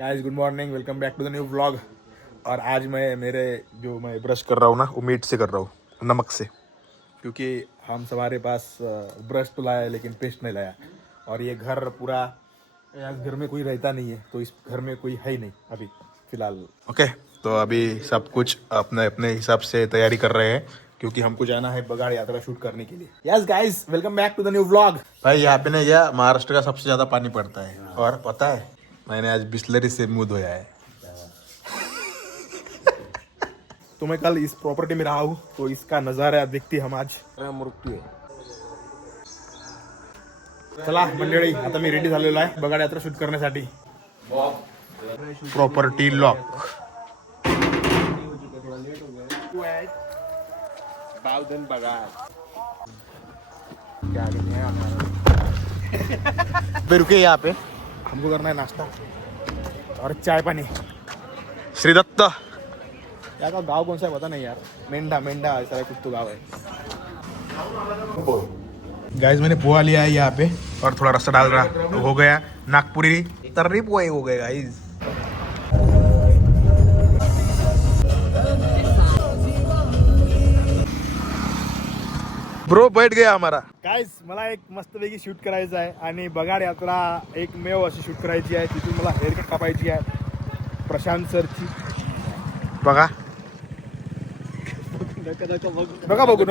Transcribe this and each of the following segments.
Guys good morning, welcome back to the new vlog. और आज मैं ब्रश कर रहा हूँ ना, वो मीट से कर रहा हूँ, नमक से, क्योंकि हम हमारे पास ब्रश तो लाया है लेकिन पेस्ट नहीं लाया। और ये घर पूरा, आज घर में कोई रहता नहीं है, तो इस घर में कोई है ही नहीं अभी फिलहाल। ओके, तो अभी सब कुछ अपने अपने हिसाब से तैयारी कर रहे हैं, क्योंकि हमको जाना है बगाड़ यात्रा शूट करने के लिए। Yes guys, welcome back to the new vlog. भाई यहाँ पे ना यह महाराष्ट्र का सबसे ज्यादा पानी पड़ता है, और पता है मैंने आज बिस्लरी से मुंह धोया है। तो मैं कल इस प्रॉपर्टी में रहा हूँ, तो इसका नजारा देखते हम आज। चला मंडळी, आता मी रेडी झालेलो आहे बगाड यात्रा शूट करण्यासाठी। प्रॉपर्टी लॉक बावधन बगाड रुके यहाँ पे, हमको करना है नाश्ता और चाय पानी। श्रीदत्त यहाँ का गांव कौन सा है पता नहीं यार, मेंढा ऐसा कुछ तो गांव है। गाइस मैंने पोहा लिया है यहाँ पे, और थोड़ा रस्सा डाल रहा हो गया नागपुरी तर्री पोहे हो गए गाइस। ब्रो बैठ गया हमारा। गाइस मला एक मस्तपैकी शूट करायचं आहे, आणि बगाड यात्रा एक मेव अशी शूट करायची आहे। तिथून मला हेअरकट कापायची आहे प्रशांत सरची। बघा नका बघू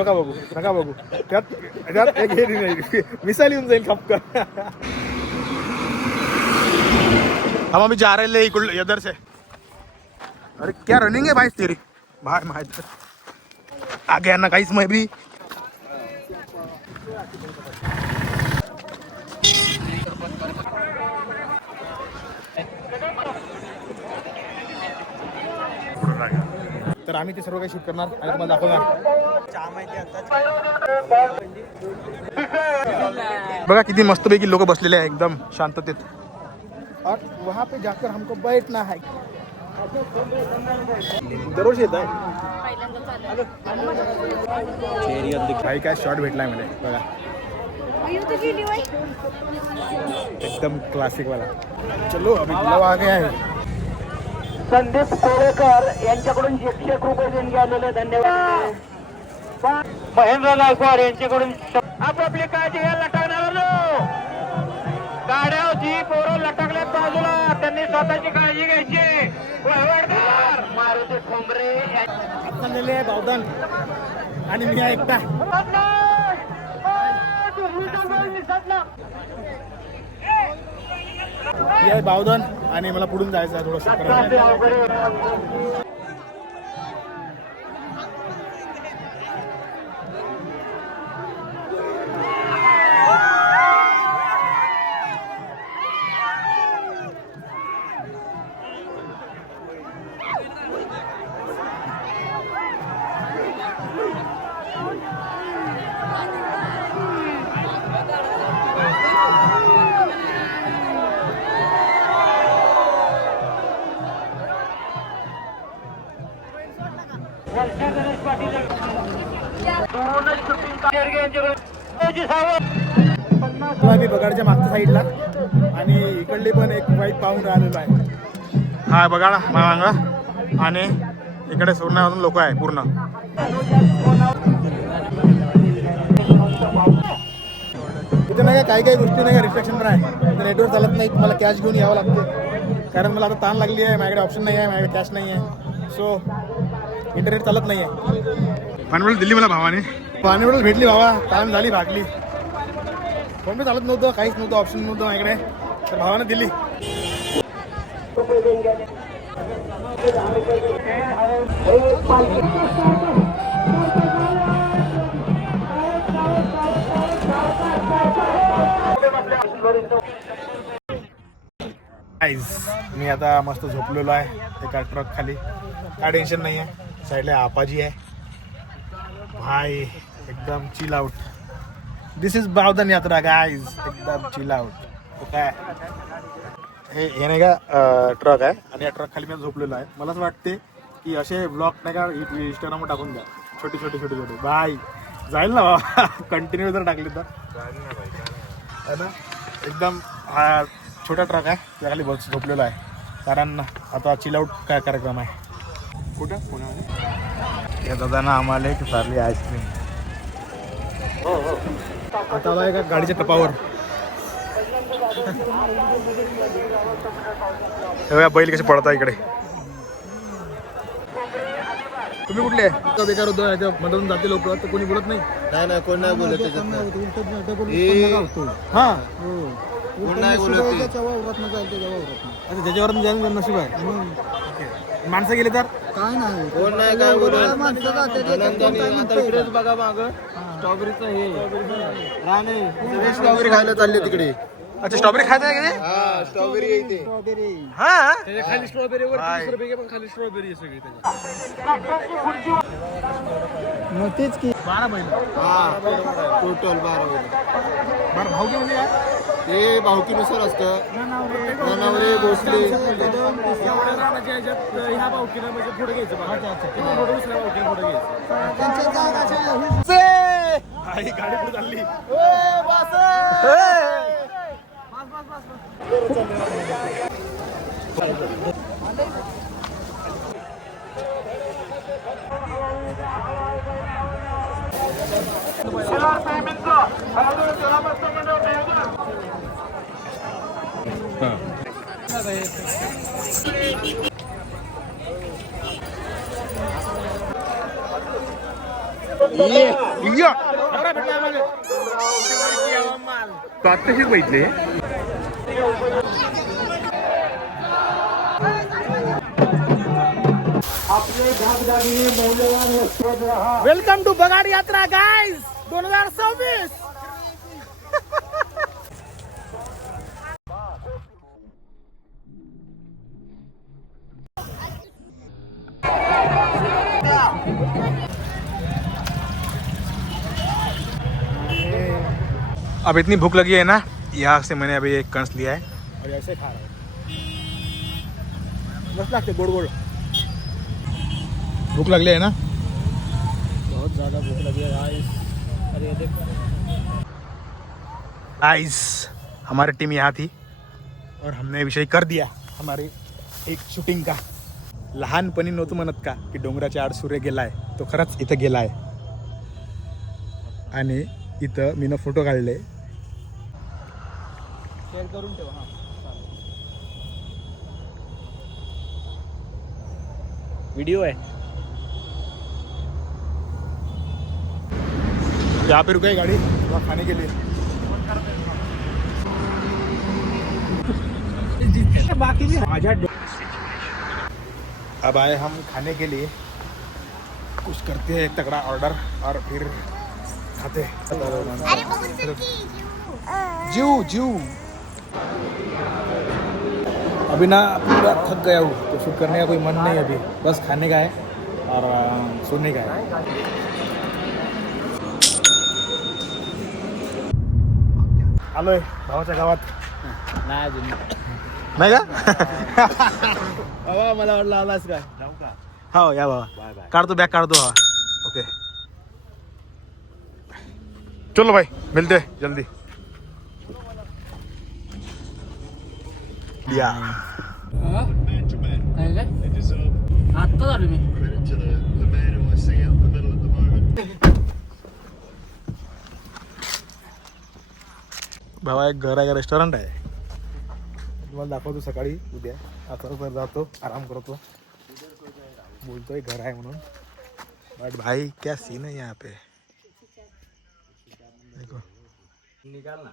त्यात एक हे नाही, मिसाईल येऊन जाईल खपका। हम अभी जा रहे हैं इधर से। अरे क्या रनिंग है भाई तेरी, भाई मैं आ गया ना गाइस मैं भी। तर आम्ही ते सर्व काही शूट करणार आणि तुम्हाला दाखवणार। बघा किती मस्तपैकी लोक बसलेले आहे एकदम शांततेत, और वहां पे जाकर हमको बैठना है। दररोज येत आहे भाई, काय शॉट भेटलाय मला बघा, एकदम क्लासिक वाला। चलो अभी ब्लॉग आ गया है। संदीप कोळेकर यांच्याकडून 100 रुपये देणगी आलेले, धन्यवाद। महेंद्र गायकवाड यांच्याकडून आपापली काळजी घ्यायला लटकणार गाड्या जीप वरून लटकल्यात बाजूला, त्यांनी स्वतःची काळजी घ्यायची। वळवडदार मारुती ठोंबरे चाललेले आहे बावधन, आणि मी एकटा हे आहे बावधन, आणि मला पुढून जायचं आहे थोडंसं। मी बगाडच्या मागच्या साईडला, आणि इकडली पण एक वाईट पाहून राहिलेला आहे। हा बगाडा मांगा, आणि इकडे सोडण्यावरून लोक आहे पूर्ण। इथे नाही का काही गोष्टी नाही का रिस्ट्रिक्शन पण आहे, नेटवर्क चालत नाही, तुम्हाला कॅश घेऊन यावं लागते, कारण मला आता ताण लागली आहे, माझ्याकडे ऑप्शन नाही आहे, माझ्याकडे कॅश नाही आहे, सो इंटरनेट चालत नाही आहे। पाणीबळ दिली मला भावाने, पाणीबळ भेटली भावा, ताण झाली भागली, फोन पे चालत नव्हतं, काहीच नव्हतं, ऑप्शन नव्हतं माझ्याकडे, तर भावाने दिली। मी आता मस्त झोपलेलो आहे एका ट्रक खाली, काय टेन्शन नाही आहे। साईडला आपाजी आहे भाई, एकदम chill out. This is Bavdhan यात्रा गाइज, एकदम चिल आउट। काय हे नाही का ट्रक आहे, आणि या ट्रक खाली मी झोपलेलो आहे। मला असं वाटते की असे ब्लॉग नाही का इंस्टाग्रामवर टाकून द्या, छोटे बाय जाईल ना बाबा, कंटिन्यू जर टाकले तर है ना। एकदम हा छोटा ट्रक आहे, त्या खाली बस झोपलेला आहे। कारण आता चिलआउट काय कार्यक्रम आहे. कुठं पुण्यामध्ये या दादानं आम्हाला एक सारली आईस्क्रीम. आता आला का गाडीच्या टपावर. बैल कसे पडतात इकडे. तुम्ही कुठले बेकार होतो मधून जाते लोक तर कोणी बोलत नाही. नाही कोण नाही बोलत त्याच्यात. हा कोण नाही बोलत. अच्छा ज्याच्यावर नशीब आहे. माणसं गेले तर काय नाही कोण नाही काय बोलत. आता इकडेच बघा माग स्ट्रॉबेरीचं हे राणे सगळे स्ट्रॉबेरी खायला चालले तिकडे. अच्छा स्ट्रॉबेरी खायचं आहे का? हा स्ट्रॉबेरी येते. हा खाली स्ट्रॉबेरी वर 30 रुपये पण खाली स्ट्रॉबेरी सगळी मग तेच की 12 महिने. हा टोटल 12 होईल. बरं भाऊ घेऊन या. ते भावकीनुसार असतं. जनावरे भोसले ह्या भाऊकीला म्हणजे पुढे घ्यायचं. दुसऱ्या भाऊकीला पुढे घ्यायचं. गाडी पुढे चालली. आत्ताशीच बघितले. वेलकम टू बगाड यात्रा गाइस 2026. अब इतनी भूख लगी है ना, यहाँ से मैंने अभी एक कंस लिया है और ऐसे खा रहा है. मस्त लगते गोड गोड. भूख लगली है ना. बहुत ज़्यादा भूख लगी है गाइस. अरे देख गाइस हमारी टीम यहाँ थी और हमने विषय कर दिया हमारी एक शूटिंग का. लहानपणी नव्हतं म्हणत का की डोंगराच्या आड सूर्य गेलाय, तो खरंच इथं गेलाय. आणि इथं मीनं फोटो काढले. शेअर करून ठेवा. हा वीडियो है. यहाँ पे रुके गाड़ी थोड़ा खाने के लिए. बाकी भी अब आए हम खाने के लिए. कुछ करते हैं एक तगड़ा ऑर्डर और फिर खाते हैं. जीव जीव अभी ना पूरा थक गया हूँ तो शूट करने का कोई मन नहीं है अभी. बस खाने का है और सोने का है. आलोय भावाच्या गावात. नाही अजून नाही का? बाबा मला वाटलं आलास का. हो या बाबा. काढतो बॅग काढतो. हा ओके चलो भाई मिलते हैं जल्दी. या आत्ता झालो मी. भावा एक घर आहे का रेस्टॉरंट आहे. तुम्हाला दाखवतो सकाळी उद्या. आता तर जातो आराम करतो. बोलतोय घर आहे म्हणून. बट भाई क्या सीन है यहाँ पे. देखो निकाल ना.